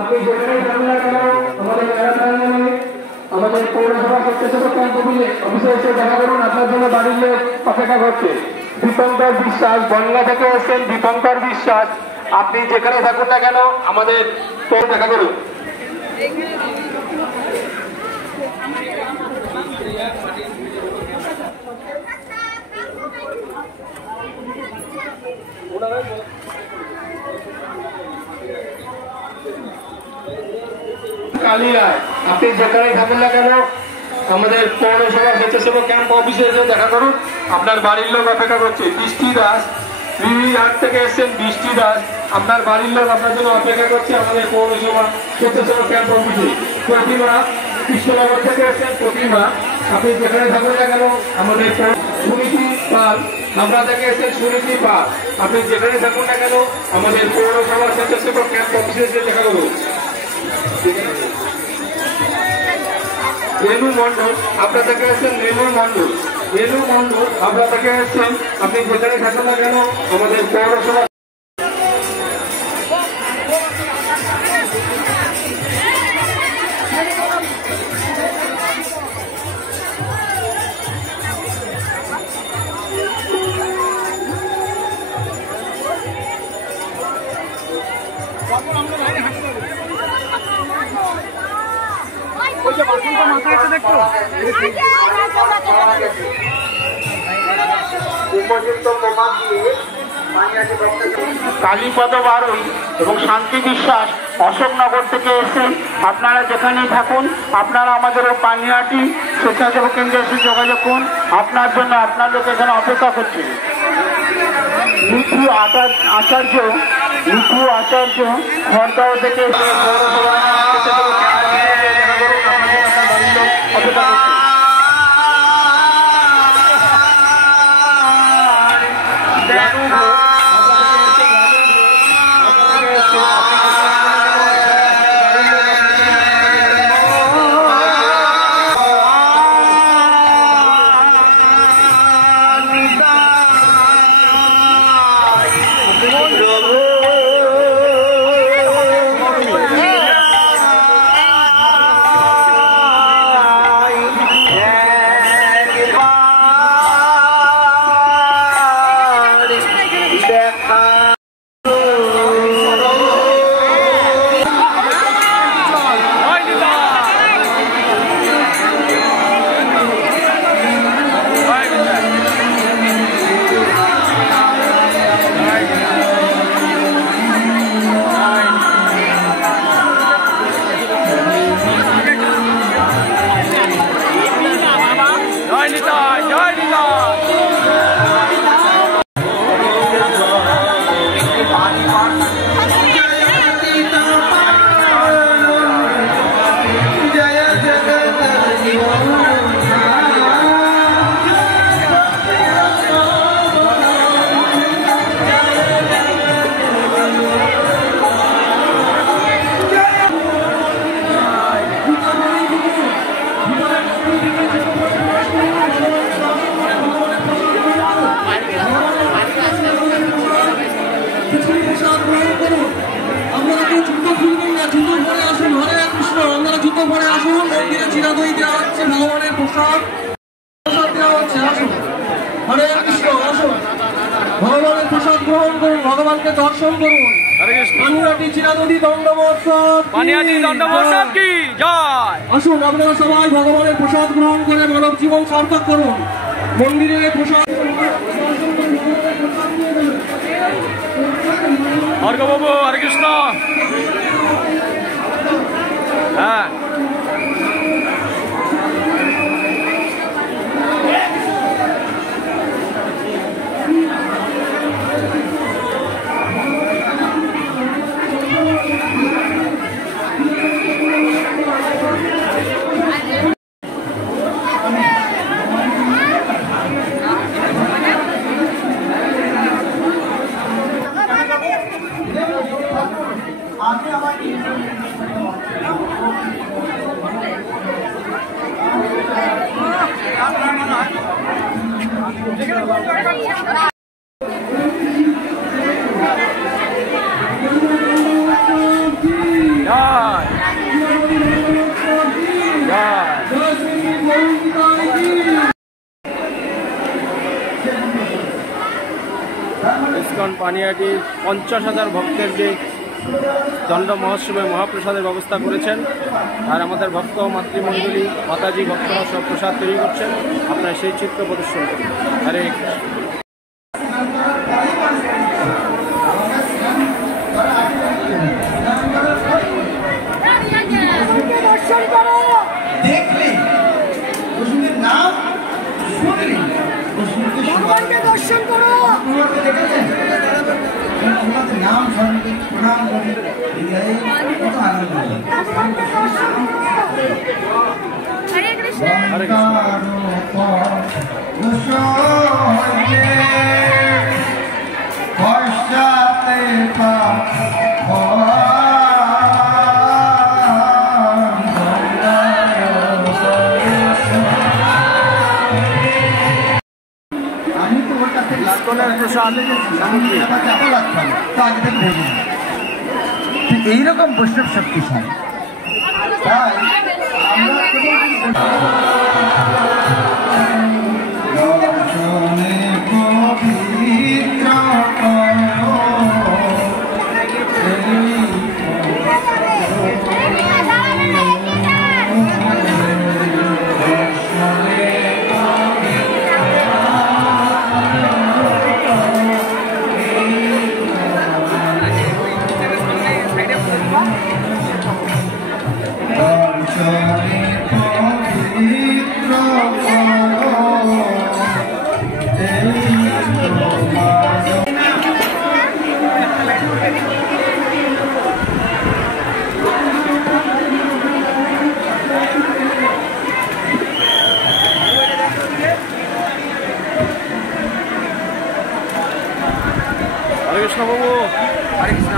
আপনি যেখানে যান না কেন আমাদের আমাদের পৌরসভা স্বেচ্ছাসেবক ক্যাম্প অফিসে এসে দেখা করুন। আপনার জন্য বাড়ির লোক অপেক্ষা করছে। দীপঙ্কর বিশ্বাস, বনগা থেকে এসেছেন দীপঙ্কর বিশ্বাস। আপনি যেখানে থাকুন না কেন আমাদের দেখা করুন। কালিয়ায় আপনি যেখানে থাকুন না কেন আমাদের পৌরসভা স্বেচ্ছাসেবক ক্যাম্প অফিসে এসে দেখা করুন। আপনার বাড়ির লোক অপেক্ষা করছে। বৃষ্টি দাস হাট থেকে এসেছেন। বৃষ্টি দাস, আপনার বাড়ির লোক আপনার জন্য অপেক্ষা করছে আমাদের পৌরসভা স্বেচ্ছাসেবক ক্যাম্প অফিসে। প্রতিমা কৃষ্ণনগর থেকে এসেছেন। প্রতিমা, আপনি যেখানে থাকুন না কেন আমাদের সুনীতি পাল, আমরা থেকে এসেছেন। সুনীতি পাল, আপনি যেখানে থাকুন না কেন আমাদের পৌরসভা স্বেচ্ছাসেবক ক্যাম্প অফিসে এসে দেখা করুন। রেণু মন্ডল, আপনার থেকে এসেছেন। রেণু মন্ডল, রেণু মন্ডল, আপনার থেকে এসেছেন। আপনি যেখানে থাকুন না কেন আমাদের পৌরসভা কালীপদ বারুই এবং শান্তি বিশ্বাস অশোকনগর থেকে এসেছেন। আপনারা যেখানেই থাকুন আপনারা আমাদের পানিহাটি স্বেচ্ছাসেবক কেন্দ্রে এসে যোগাযোগ করুন। আপনার জন্য আপনার লোক এখানে অপেক্ষা করছে। লিখু আচার্য, লিখু আচার্য খড়গাঁও থেকে অপেক্ষা করছে। ভগবানের প্রসাদ দেওয়া হচ্ছে। আসুন, হরে কৃষ্ণ, আসুন ভগবানের প্রসাদ গ্রহণ করুন, ভগবানকে দর্শন করুন। পানিহাটি চিরানদী দণ্ড মহোৎসব, পানিহাটি দণ্ড মহোৎসব কি জয়। আসুন আপনারা সবাই ভগবানের প্রসাদ গ্রহণ করে মানব জীবন সার্থক করুন। মন্দিরে প্রসাদ বাবু, হরে কৃষ্ণ। হ্যাঁ, Thank you. ইসকন পানিহাটি 50,000 ভক্তের যে দণ্ড মহোৎসবে মহাপ্রসাদের ব্যবস্থা করেছেন। আর আমাদের ভক্ত মাতৃমণ্ডলী মাতাজি ভক্তরা সব প্রসাদ তৈরি করছেন। আপনারা সেই চিত্র প্রদর্শন করুন। হরে দেখলে নাম শুনলে ভগবানকে দর্শন করো। নাম শুনলে প্রণাম করে কত আনন্দ। হরে কৃষ্ণ। এইরকম বৈষ্ণব শক্তিশালী, তাই কৃষ্ণ বাবু। হরে কৃষ্ণ।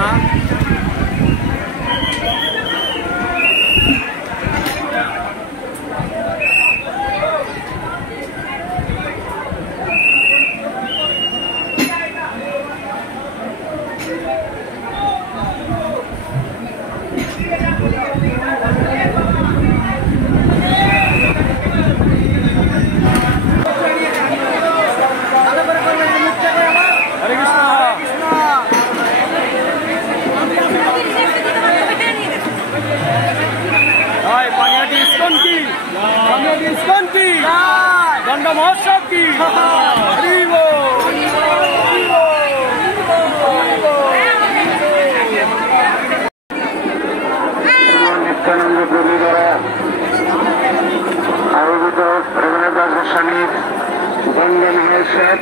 दंड महोत्सव की नित्यानंद प्रभु द्वारा आयोजित रघुनाथ गोस्वामीर दंड महोत्सव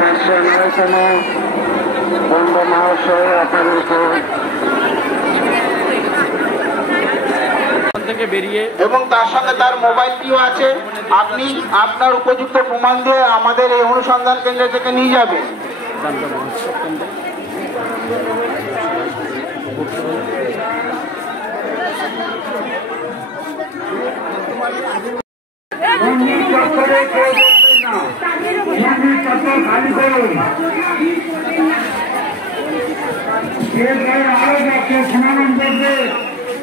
509तम दंड महोत्सव আপনাদেরকে থেকে বেরিয়ে এবং তার সঙ্গে তার মোবাইলটিও আছে। আপনি আপনার উপযুক্ত প্রমাণ দিয়ে আমাদের এই অনুসন্ধান কেন্দ্র থেকে নিয়ে যাবেন। দণ্ড মহোৎসব কেন্দ্রে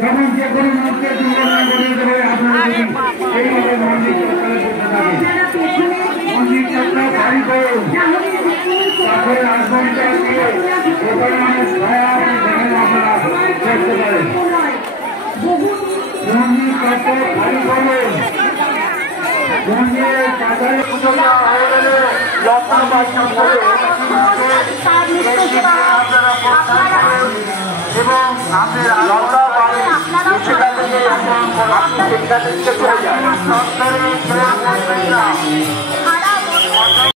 যখন যে কোনো মুহূর্তে দুর্ঘটনা ঘটে যাবে আপনারা এইভাবে মন্দির চক্র ভারী করুন। তারপরে রাজবংশে দিয়ে ওখানে মানুষ ছায়া দেখেন আপনারা দেখতে পারেন। মন্দির চক্র ভারী করুন। মন্দিরের কাছারে পুজো দেওয়া হয়ে গেলে লক্ষা বাসন করে এবং আপনার লতা বাড়ি সেটা থেকে আপনি সেটা থেকে চলে যান।